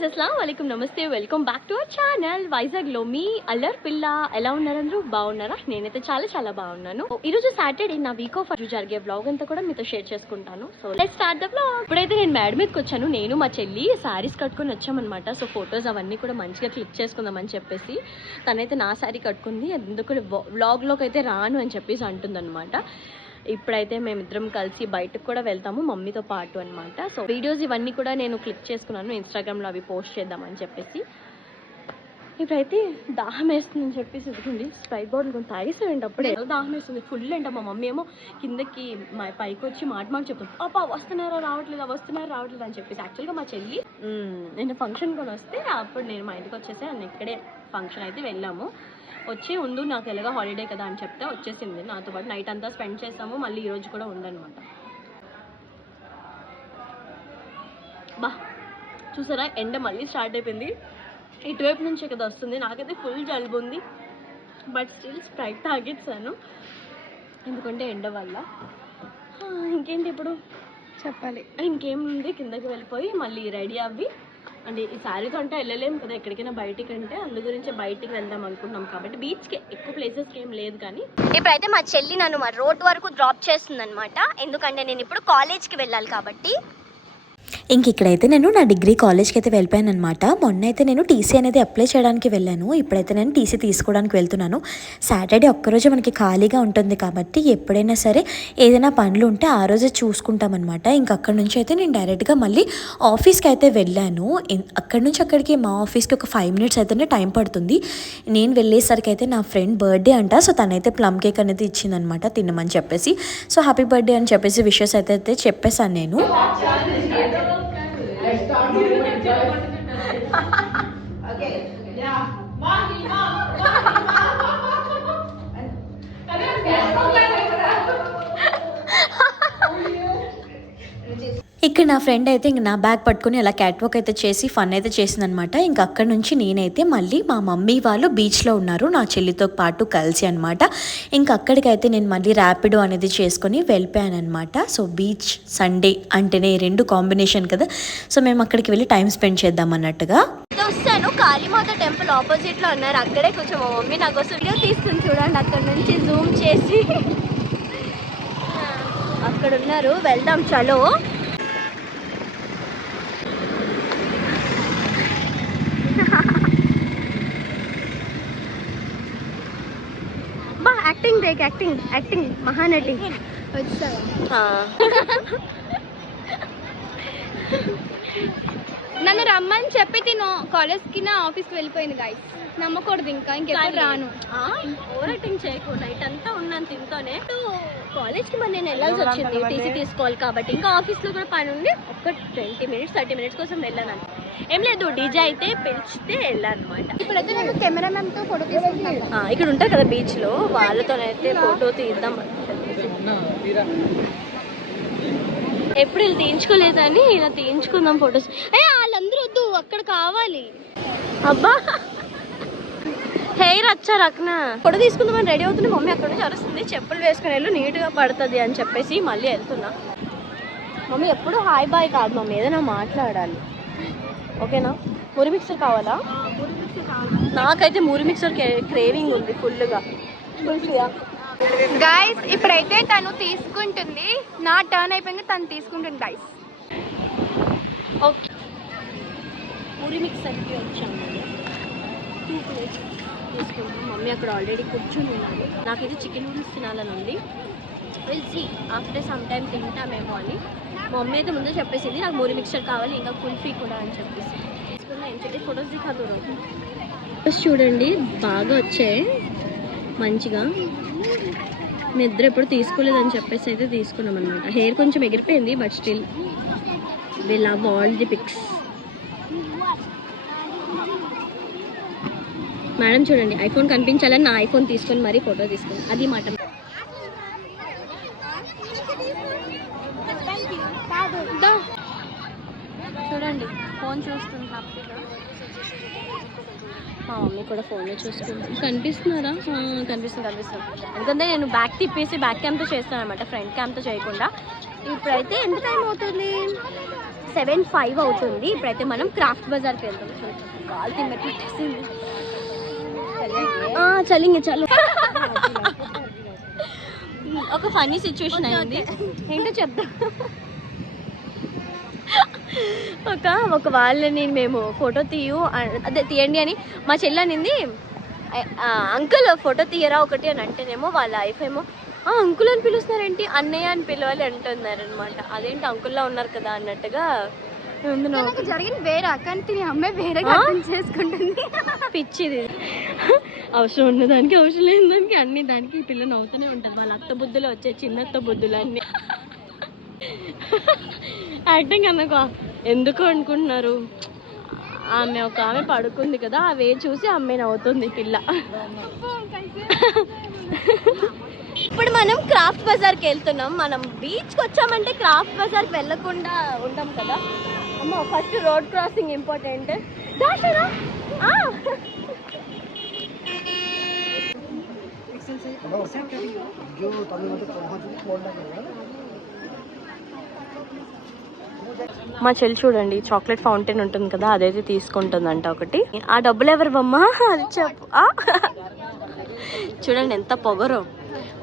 Guys అస్సలాము అలైకుం నమస్తే welcome back to our channel వైజాగ్లో మీ అల్లర్ పిల్ల. ఎలా ఉన్నారు అందరూ? బాగున్నారా? నేనైతే చాలా బాగున్నాను. ఈ రోజు సాటర్డే నా వీక్ ఆఫ్ జరిగే వ్లాగ్ అంతా కూడా మీతో షేర్ చేసుకుంటాను. So let's start the vlog. ఇప్పుడైతే నేను మేడ మీదకి వచ్చాను. నేను మా చెల్లి శారీస్ కట్టుకొని వచ్చామన్నమాట. సో ఫొటోస్ అవన్నీ కూడా మంచిగా క్లిక్ చేసుకుందామని చెప్పేసి తనైతే నా శారీ కట్టుకుంది. ఎందుకంటే వ్లాగ్లోకి అయితే రాను అని చెప్పేసి అంటుందన్నమాట. ఇప్పుడైతే మేమిద్దరం కలిసి బయటకు కూడా వెళ్తాము మమ్మీతో పాటు అనమాట. సో వీడియోస్ ఇవన్నీ కూడా నేను క్లిక్ చేసుకున్నాను, ఇన్స్టాగ్రామ్లో అవి పోస్ట్ చేద్దామని చెప్పేసి. ఇప్పుడైతే దాహం వేస్తుందని చెప్పేసి ఇదిగోండి స్ప్రైట్ బాటిల్ కొంచెం తాగేసేయండి. అప్పుడే దాహం వేస్తుంది ఫుల్ అంట. మా మమ్మీ ఏమో కిందకి మా పైకి వచ్చి మాట చెప్తాం, పాప వస్తున్నారా రావట్లేదు అని చెప్పేసి. యాక్చువల్గా మా చెల్లి నేను ఫంక్షన్ కూడా వస్తే అప్పుడు నేను మా ఇంటికి వచ్చేసి అన్న ఇక్కడే ఫంక్షన్ అయితే వెళ్ళాము. వచ్చి ఉండు నాకు ఎలాగో హాలిడే కదా అని చెప్తే వచ్చేసింది నాతో పాటు. నైట్ అంతా స్పెండ్ చేస్తాము. మళ్ళీ ఈరోజు కూడా ఉందన్నమాట. బా చూసారా ఎండ మళ్ళీ స్టార్ట్ అయిపోయింది. ఇటువైపు నుంచి కదా వస్తుంది. నాకైతే ఫుల్ జలుబు ఉంది. బట్ స్టిల్ స్ప్రైట్ తాగేసాను ఎందుకంటే ఎండ వల్ల. ఇంకేంటి ఇప్పుడు చెప్పాలి? ఇంకేముంది, కిందకి వెళ్ళిపోయి మళ్ళీ రెడీ అవ్వి అంటే ఈ శారీస్ అంటే వెళ్ళలేము కదా ఎక్కడికైనా బయటికి. అంటే అందు గురించి బయటికి వెళ్దాం అనుకున్నాం కాబట్టి బీచ్కి ఎక్కువ ప్లేసెస్కి ఏం లేదు. కానీ ఇప్పుడైతే మా చెల్లి నన్ను మా రోడ్ వరకు డ్రాప్ చేస్తుంది అనమాట. ఎందుకంటే నేను ఇప్పుడు కాలేజ్కి వెళ్ళాలి కాబట్టి. ఇంక ఇక్కడైతే నేను నా డిగ్రీ కాలేజ్కి అయితే వెళ్ళిపోయాను అనమాట. మొన్న అయితే నేను టీసీ అనేది అప్లై చేయడానికి వెళ్ళాను. ఇప్పుడైతే నేను టీసీ తీసుకోవడానికి వెళ్తున్నాను. సాటర్డే ఒక్కరోజు మనకి ఖాళీగా ఉంటుంది కాబట్టి ఎప్పుడైనా సరే ఏదైనా పనులు ఉంటే ఆ రోజే చూసుకుంటామన్నమాట. ఇంక అక్కడ నుంచి అయితే నేను డైరెక్ట్గా మళ్ళీ ఆఫీస్కి అయితే వెళ్ళాను. అక్కడి నుంచి అక్కడికి మా ఆఫీస్కి ఒక 5 మినిట్స్ అయితేనే టైం పడుతుంది. నేను వెళ్ళేసరికి అయితే నా ఫ్రెండ్ బర్త్డే అంట. సో తనైతే ప్లమ్ కేక్ అనేది ఇచ్చిందనమాట తినమని చెప్పేసి. సో హ్యాపీ బర్త్డే అని చెప్పేసి విషెస్ అయితే చెప్పేశాను నేను. ఇక్కడ నా ఫ్రెండ్ అయితే ఇంక నా బ్యాగ్ పట్టుకుని అలా క్యాట్ వాక్ అయితే చేసి ఫన్ అయితే చేసిందనమాట. ఇంకా అక్కడ నుంచి నేనైతే మళ్ళీ మా మమ్మీ వాళ్ళు బీచ్లో ఉన్నారు నా చెల్లితో పాటు కలిసి అనమాట. ఇంకా అక్కడికైతే నేను మళ్ళీ ర్యాపిడో అనేది చేసుకొని వెళ్ళిపోయాను అనమాట. సో బీచ్ సండే అంటేనే 2 కాంబినేషన్ కదా. సో మేము అక్కడికి వెళ్ళి టైం స్పెండ్ చేద్దాం అన్నట్టుగా వస్తాను. కాళీమాత టెంపుల్ ఆపోజిట్ లో ఉన్నారు. అక్కడే కొంచెం మా మమ్మీ నా కోసం వీడియో తీస్తుంది చూడండి. అక్కడ నుంచి జూమ్ చేసి అక్కడ ఉన్నారు. వెళ్దాం చలో. బా యాక్టింగ్ దేక్ యాక్టింగ్ మహానటి నన్ను రమ్మని చెప్పి తిను కాలేజ్కి నా ఆఫీస్కి వెళ్ళిపోయింది. గాయస్ నమ్మకూడదు ఇంకెప్పుడు రాను. ఓవర్ యాక్టింగ్ చేయకు. నైట్ అంతా ఉన్నాను తింటూనే. కాలేజ్కి మరి నేను వెళ్ళాల్సి వచ్చింది టీసీ తీసుకోవాలి కాబట్టి. ఇంకా ఆఫీస్లో కూడా పని ఉండి ఒక 20 మినిట్స్ 30 మినిట్స్ కోసం వెళ్ళాను. ఏం లేదు, డీజే అయితే పిలిచితే వెళ్ళాను అనమాట. ఇప్పుడైతే నేను కెమెరామెన్తో ఫోటో తీసుకుంటాను. ఇక్కడ ఉంటారు కదా బీచ్లో, వాళ్ళతోనైతే ఫోటో తీద్దాం. ఎప్పుడు వీళ్ళు తీయించుకోలేదని ఇలా తీయించుకుందాం ఫొటోస్. వాళ్ళందరూ వద్దు, అక్కడ కావాలి. అబ్బా హెయిర్ వచ్చా రకన ఫోటో తీసుకుందామని రెడీ అవుతుంది. మమ్మీ అక్కడ నుంచి అరుస్తుంది, చెప్పులు వేసుకుని వెళ్ళు నీట్గా పడుతుంది అని చెప్పేసి మళ్ళీ వెళ్తున్నా. మమ్మీ ఎప్పుడు హాయ్ బాయ్ కాదు మమ్మీ, ఏదైనా మాట్లాడాలి ఓకేనా? మురి మిక్సర్ కావాలా? నాకైతే మురి మిక్సర్ క్రేవింగ్ ఉంది ఫుల్గా. గాయస్ ఇప్పుడైతే తను తీసుకుంటుంది, నా టర్న్ అయిపోయింది, తను తీసుకుంటుంది. గాయస్ ఓకే పూరి మిక్సర్కి వచ్చాము. 2 ప్లేట్స్ తీసుకుంటాం. మమ్మీ అక్కడ ఆల్రెడీ కూర్చుని ఉన్నారు. నాకైతే చికెన్ నూడిల్స్ తినాలని ఉంది. Will see after some time తింటామేమో అని. మా మమ్మీ అయితే ముందే చెప్పేసింది నాకు పూరి మిక్సర్ కావాలి, ఇంకా కుల్ఫీ కూడా అని చెప్పేసి. తీసుకున్నా ఏంటంటే ఫొటోస్ దిఖాదూరం. ఫొటోస్ చూడండి బాగా వచ్చాయి మంచిగా. నిద్ర ఎప్పుడు తీసుకోలేదని చెప్పేసి అయితే తీసుకున్నాం అనమాట. హెయిర్ కొంచెం ఎగిరిపోయింది but still we love all the pics. Madam చూడండి ఐఫోన్ కనిపించాలని నా ఐఫోన్ తీసుకొని మరీ ఫోటో తీసుకుని అది మాట. చూడండి ఫోన్ చూస్తుంది హ్యాపీగా. మా మమ్మీ కూడా ఫోన్లో చూసుకుంటుంది. కనిపిస్తున్నారా? కనిపిస్తుంది. ఎందుకంటే నేను బ్యాక్ తిప్పేసి బ్యాక్ క్యామ్తో చేస్తాను అనమాట, ఫ్రంట్ క్యామ్తో చేయకుండా. ఇప్పుడైతే ఎంత టైం అవుతుంది? 7:05 అవుతుంది. ఇప్పుడైతే మనం క్రాఫ్ట్ బజార్కి వెళ్తాం. కాల్ తిమ్మెట్ పెట్టేసింది. చలింగే చలి. ఒక ఫన్నీ సిచ్యువేషన్ అయింది. ఏంటో చెప్తా. ఒక వాళ్ళని మేము ఫోటో తీయండి అని మా చెల్లనింది. అంకుల్ ఫోటో తీయరా ఒకటి అని అంటేనేమో వాళ్ళ వైఫ్ ఏమో అంకుల్ అని పిలుస్తున్నారేంటి, అన్నయ్య అని పిలవాలి అంటున్నారు అనమాట. అదేంటి అంకుల్లా ఉన్నారు కదా అన్నట్టుగా జరిగిన వేరే కానీ తిని అమ్మాయి వేరే అర్థం చేసుకుంటుంది. పిచ్చిది. అవసరం ఉన్నదానికి అవసరం లేని దానికి అన్ని దానికి ఈ పిల్ల నవ్వుతూనే ఉంటుంది. వాళ్ళ అత్త బుద్ధులు వచ్చాయి, చిన్నత్త బుద్ధులు అన్నీ. యాక్టింగ్ అన్నకు ఎందుకు అనుకుంటున్నారు, ఒక ఆమె పడుకుంది కదా అవే చూసి అమ్మాయి నవ్వుతుంది పిల్ల. ఇప్పుడు మనం క్రాఫ్ట్ బజార్కి వెళ్తున్నాం. మనం బీచ్కి వచ్చామంటే క్రాఫ్ట్ బజార్కి వెళ్ళకుండా ఉంటాం కదా. అమ్మ ఫస్ట్ రోడ్ క్రాసింగ్ ఇంపార్టెంట్. దాషరా మా చెల్లి చూడండి చాక్లెట్ ఫౌంటైన్ ఉంటుంది కదా అదైతే తీసుకుంటుందంట ఒకటి. ఆ డబ్బులు ఎవరివమ్మా అది చెప్పు. చూడండి ఎంత పొగరు.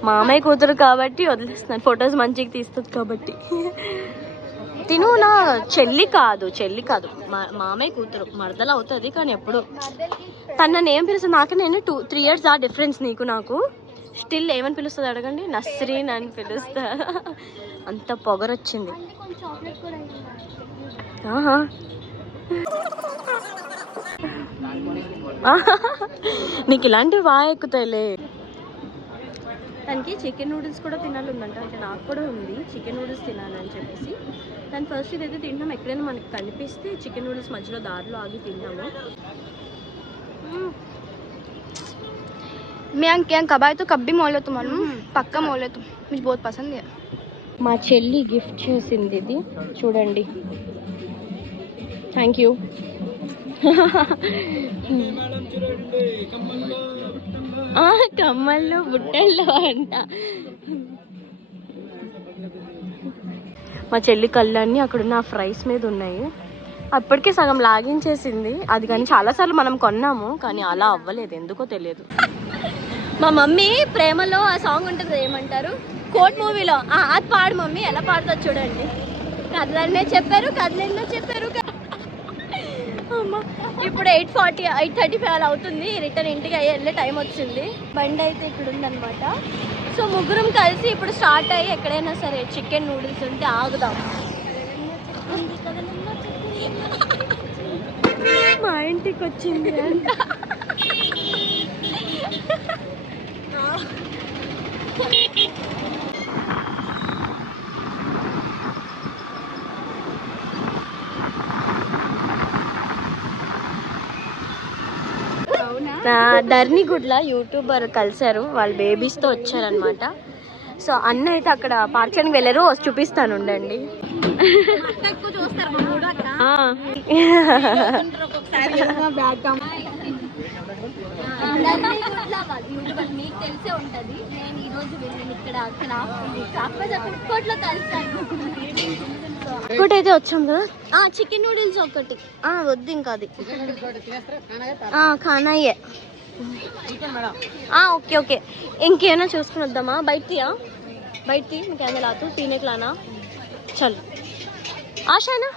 మామయ్య కూతురు కాబట్టి వదిలేస్తున్నాను, ఫొటోస్ మంచిగా తీస్తుంది కాబట్టి. తిను నా చెల్లి కాదు మామయ్య కూతురు, మరదలు అవుతుంది. కానీ ఎప్పుడు తనని ఏం పిలుస్తుంది, నాకే నేను 2-3 years ఆ డిఫరెన్స్ నీకు నాకు. స్టిల్ ఏమని పిలుస్తుంది అడగండి, నస్రీన్ అని పిలుస్తా. అంత పొగరొచ్చింది. నీకు ఇలాంటివి బాగా ఎక్కుతాయిలే. తనకి చికెన్ నూడిల్స్ కూడా తినాలి ఉందంట. అంటే నాకు కూడా ఉంది చికెన్ నూడిల్స్ తినాలని చెప్పేసి. దాని ఫస్ట్ ఇదైతే తింటాం. ఎక్కడైనా మనకి కనిపిస్తే చికెన్ నూడిల్స్ మధ్యలో దారిలో ఆగి తింటాము. मैं क्या कबाए तो कभी मोल लेता मालूम, पक्का मोल लेता, मुझे बहुत पसंद है. మా చెల్లి గిఫ్ట్ చేసింది ఇది చూడండి. Thank you. కమ్మల్లో బుట్టల్లో అంట. మా చెల్లి కళ్ళన్నీ అక్కడున్న ఫ్రైస్ మీద ఉన్నాయి. అప్పటికే సగం లాగించేసింది అది. కానీ చాలాసార్లు మనం కొన్నాము కానీ అలా అవ్వలేదు, ఎందుకో తెలియదు. మా మమ్మీ ప్రేమలో ఆ సాంగ్ ఉంటుంది ఏమంటారు, కోట్ మూవీలో అది పాడు మమ్మీ, ఎలా పాడుతుంది చూడండి. కథలనే చెప్పారు, కథలెన్నో చెప్పారు. అమ్మ ఇప్పుడు 8:35 అలా అవుతుంది. రిటర్న్ ఇంటికి వెళ్ళే టైం వచ్చింది. బండి అయితే ఇక్కడ ఉందన్నమాట. సో ముగ్గురం కలిసి ఇప్పుడు స్టార్ట్ అయ్యి ఎక్కడైనా సరే చికెన్ నూడిల్స్ ఉంటే ఆగుదాం. మా ఇంటికి వచ్చింది అంట. ధర్నిగుడ్ల యూట్యూబర్ కలిసారు, వాళ్ళ బేబీస్తో వచ్చారనమాట. సో అన్న అయితే అక్కడ పార్క్ చేయడానికి వెళ్ళారు, చూపిస్తాను ఉండండి. మీకు తెలిసే ఉంటది. నేను ఈరోజు ఇక్కడ ఒకటైతే వచ్చాం కదా. చికెన్ నూడిల్స్ ఒకటి వద్దు, ఇంకా అది ఖానాయే. ఓకే ఓకే, ఇంకేమైనా చూసుకుని వద్దామా? బయటియా బయటి మీకు ఏమైనా లాతు పీనే లానా చల్ ఆశానా.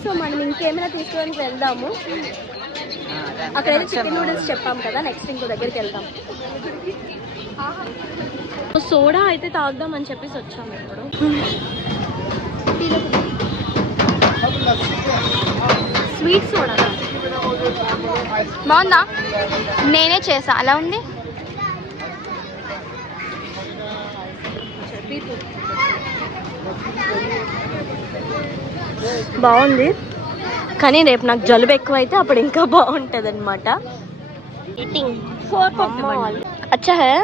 సో మనం ఇంకేమైనా తీసుకోవడానికి వెళ్దాము. అక్కడైతే చికెన్ నూడిల్స్ చెప్పాం కదా, నెక్స్ట్ ఇంకో దగ్గరికి వెళ్దాం. సోడా అయితే తాగుదాం అని చెప్పేసి వచ్చాము. ఇప్పుడు స్వీట్ సోడా బాగుందా? నేనే చేసా, అలా ఉంది. బాగుంది కానీ రేపు నాకు జలుబు ఎక్కువ అయితే అప్పుడు ఇంకా బాగుంటుంది అనమాట. अच्छा है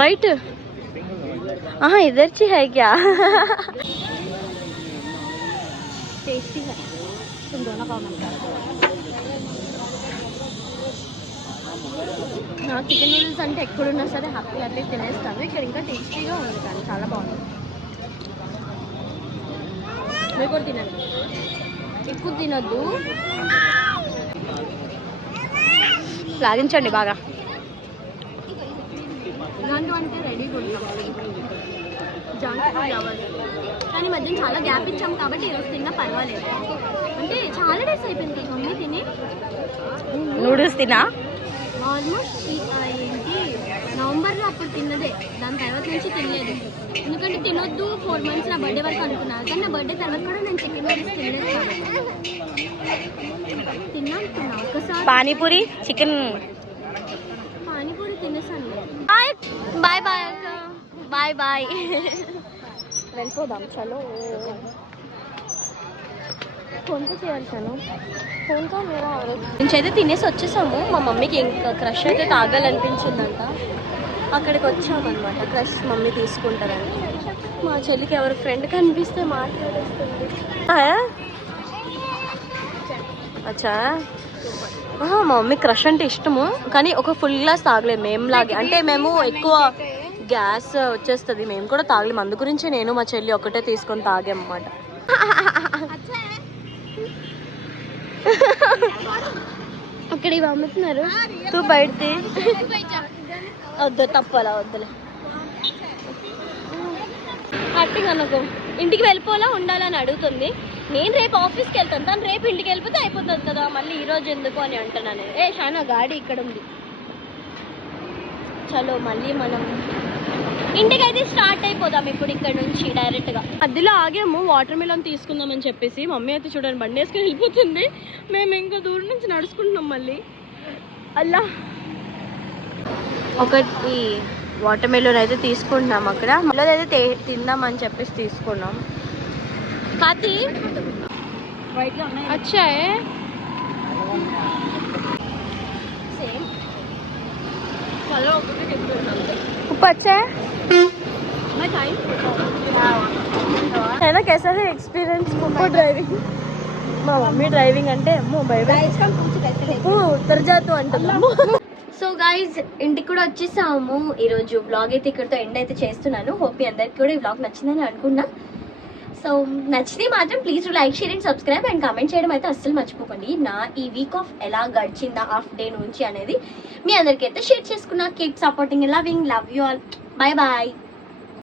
बैठ इधर ची है क्या? टेस्टी है, तुम दोनों का నాకు చికెన్ నూడిల్స్ అంటే ఎక్కడున్నా సరే హ్యాపీ తినేస్తాను. ఇక్కడ ఇంకా టేస్టీగా ఉంది కానీ చాలా బాగుంది. మీరు కూడా తినండి, ఎక్కువ తినొద్దు, లాగించండి బాగా. ఇలాంటివంటే రెడీగా ఉంటాం జంక్ ఫుడ్ లవర్స్, కానీ మధ్యన చాలా గ్యాప్ ఇచ్చాం కాబట్టి ఈరోజు తిన్నా పర్వాలేదు. అంటే చాలా డేస్ అయిపోయింది కదా మమ్మీ తిని. నూడిల్స్ తిన్నా ఆల్మోస్ట్ ఏంటి నవంబర్లో అప్పుడు తిన్నదే, దాని తర్వాత నుంచి తినలేదు. ఎందుకంటే తినొద్దు 4 months నా బర్త్డే వరకు అనుకున్నాను, కానీ నా బర్త్డే తర్వాత కూడా నేను చికెన్ నూడిల్స్ తినలేదు కాబట్టి తిన్నా ఒకసారి. పానీపూరి చికెన్ పానీపూరి తినేసాను. బాయ్ బాయ్ అక్క, బాయ్ బాయ్. వెళ్ళిపోదాం చలో. ఫోన్తో చేయాల్సాను, ఫోన్ కా మీరా నుంచైతే తినేసి వచ్చేసాము. మా మమ్మీకి ఇంకా క్రష్ అయితే తాగాలనిపించిందంట, అక్కడికి వచ్చామన్నమాట. క్రష్ మమ్మీ తీసుకుంటారని. మా చెల్లికి ఎవరి ఫ్రెండ్ కనిపిస్తే మాట్లాడేస్తుంది. అచ్చా మా మమ్మీ క్రష్ అంటే ఇష్టము, కానీ ఒక ఫుల్ గ్లాస్ తాగలేము మేంలాగే. అంటే మేము ఎక్కువ గ్యాస్ వచ్చేస్తుంది, మేము కూడా తాగలేము. అందు గురించి నేను మా చెల్లి ఒకటే తీసుకొని తాగామన్నమాట. అక్కడ ఇవి అమ్ముతున్నారు, తూ బయటది వద్దు, తప్పలా వద్దులే. యాక్టింగ్ అనుకో, ఇంటికి వెళ్ళిపోలా ఉండాలని అడుగుతుంది. నేను రేపు ఆఫీస్కి వెళ్తాను, తను రేపు ఇంటికి వెళ్ళిపోతే అయిపోతుంది కదా, మళ్ళీ ఈరోజు ఎందుకు అని అంటున్నాను. షానా గాడి ఇక్కడ ఉంది, చలో మళ్ళీ మనం ఇంటికైతే స్టార్ట్ అయిపోదాం ఇప్పుడు ఇక్కడ నుంచి డైరెక్ట్గా. మధ్యలో ఆగాము వాటర్ మిలన్ తీసుకుందామని చెప్పేసి. మమ్మీ అయితే చూడండి బండి వేసుకొని వెళ్ళిపోతుంది, మేము ఇంకా దూరం నుంచి నడుచుకుంటున్నాం మళ్ళీ. అలా ఒకటి వాటర్ మిలన్ అయితే తీసుకుంటున్నాం అక్కడ, మళ్ళీ అయితే తిందామని చెప్పేసి తీసుకున్నాం. కాతి అచ్చా సేమ్ ऊपर अच्छा है। मैं टाइम है ना, कैसा है एक्सपीरियंस ड्राइविंग? మా మమ్మీ డ్రైవింగ్ అంటే అమ్మో ఉత్తరజాతు అంటున్నాము. సో గైజ్ ఇంటికి కూడా వచ్చేసాము. ఈరోజు వ్లాగ్ అయితే ఇక్కడితో ఎండ్ అయితే చేస్తున్నాను. హోప్ అందరికి కూడా ఈ వ్లాగ్ నచ్చిందని అనుకున్నా. సో నచ్చితే మాత్రం please like share and subscribe and comment చేయడం అయితే అస్సలు మర్చిపోకండి. నా ఈ వీక్ ఆఫ్ ఎలా గడిచిందా హాఫ్ డే నుంచి అనేది మీ అందరికీ అయితే షేర్ చేసుకున్నా. Keep supporting, loving, love you all. Bye bye.